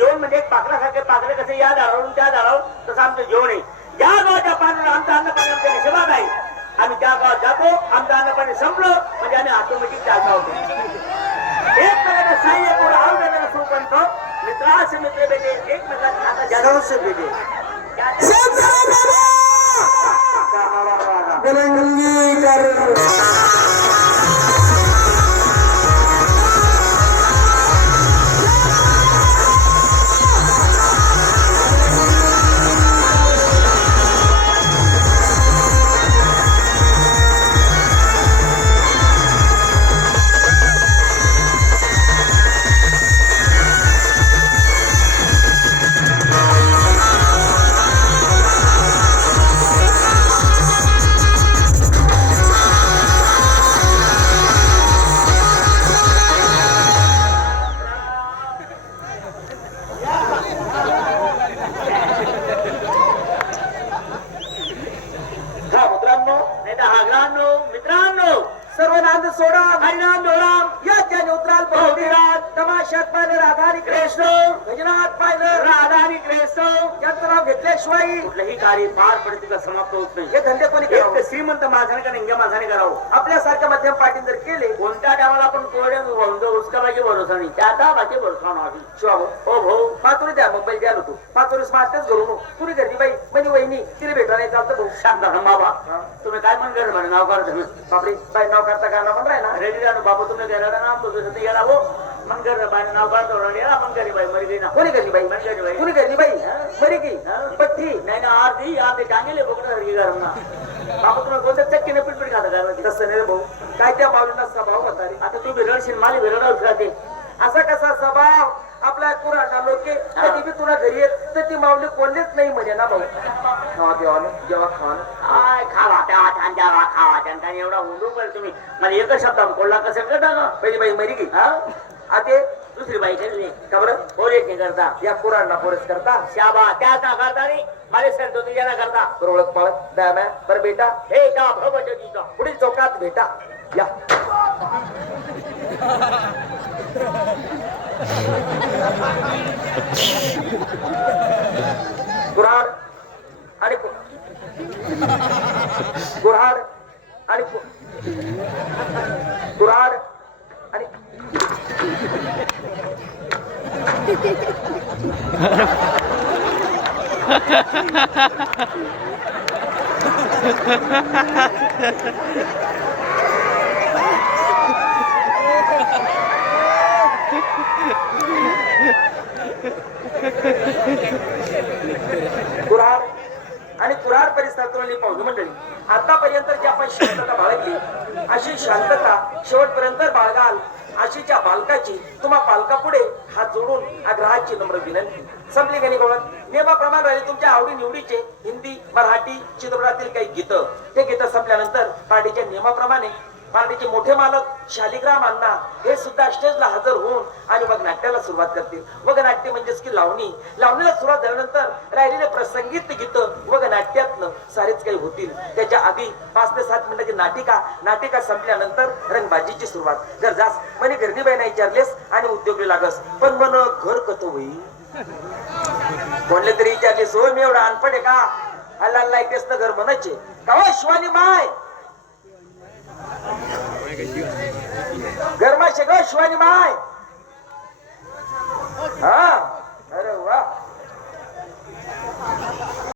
जेवण म्हणजे एक पाकरासारखे पाकरे कसे या झाडावरून त्या झाडावर तसं आमचं जेवण आहे. ज्या गावाच्या पाण्याला आमचं अन्न पाणी आमच्या हिशोबात आहे. आम्ही त्या गावात जातो आमचं अन्न पाणी संपलं म्हणजे आम्ही ऑटोमॅटिक चालता होतो एक प्रकारे सहाय्य करून आवडलेला सुपंत मित्रास मित्र भेटे एकमेकांना आता भेटे. गलंगी कर नांद सोडा हरिनाम डोळाम या ज्याने उतराल बहुविरात तमाशात पाहिलं राधा आणि कृष्ण. भजनात पाहिलं राधा आणि कृष्ण. याचं नाव घेतल्याशिवाय कुठलंही कार्य पार पडते का समाप्त होत नाही. हे धंदे कोणी श्रीमंत माणसाने का नंग्या माणसाने करावं? आपल्यासारख्या नाही त्याचा बाकी भरोसा नाही शिवाभाऊ हो भाऊ पातुरी द्या मुंबई द्या तू. पातुरी स्मार्टच घरून हो. तुरी घरची बाई? म्हणजे वहिनी तिने भेटवा नाही चालतं भाऊ. शांत राहा बाबा. तुम्ही काय म्हण कर म्हणे नाव तुम्ही बापरे बाई नाव करता गाणं म्हण राहिला. रेडी राहणं बाबा तुम्ही गेला नाम तो सती गेला हो. मन कर बाई नाव काढतो रेडी मन करी बाई मरी गई ना. कोणी घरली बाई? मन करी बाई. कोणी बाई? की हा. पट्टी? नाही ना आरती आरती टांगेले गरम ना बाबा तुम्ही कोणत्या चक्कीने पिटपिट खाता काय? तसं नाही रे भाऊ. काय त्या बाजूला स्वभाव होता रे आता तू बिरडशील माली बिरड राहते तर ती माऊली कोणलेच नाही म्हणे ना भाऊ. खावा देवाने जेव्हा खावानं काय खावा त्या द्यावा खावा त्यांना एवढा उंडू पाहिजे तुम्ही. मला एकच शब्द कोल्हा कसं करता का? पहिली बाई मरी की हा? आते दुसरी बाई केली का बरं? बोल एक नाही करता. या कुराणा पोरस करता? शाबा त्याच ना करता रे. मला सांगतो तुझ्या ना करता. ओळख पाळत. दया बरं बेटा. हे का भगवत पुढील चौकात भेटा. या. कुऱ्हाड आणि कु- कुऱ्हाड आणि कु- कुऱ्हाड आणि कुऱ्हाड चार कुऱ्हाड परिसरातून पावलं मंडळी म्हणजे आतापर्यंत जी आपण शांतता बाळगली अशी शांतता शेवटपर्यंत बाळगाल अशी ज्या बालकाची तुम्हा पालकापुढे हात जोडून आग्रहाची नम्र विनंती. संपली गणी गवळण नियमाप्रमाणे राहिले तुमच्या आवडी निवडीचे हिंदी मराठी चित्रपटातील काही गीतं. ते गीतं संपल्यानंतर पार्टीच्या नियमाप्रमाणे पार्टीचे मोठे मालक शालिग्राम अण्णा हे सुद्धा स्टेजला हजर होऊन आणि मग नाट्याला सुरुवात करतील. वग नाट्य म्हणजेच की लावणी. लावणीला सुरुवात झाल्यानंतर राहिलेले प्रसंगीत गीत वग नाट्यातनं सारेच काही होतील. त्याच्या आधी पाच ते सात मिनिटाची नाटिका नाटिका संपल्यानंतर रंगबाजीची सुरुवात. जर जास म्हणे गर्दी नाही विचारलेस आणि उद्योगी लागस पण मन घर कत होईल कोणले तरी विचारलेस हो मी एवढा अनपड आहे का? हल्ला लायकेस ना घर म्हणायचे. का शिवानी माय? गरमा ग शिवानी माय. हा?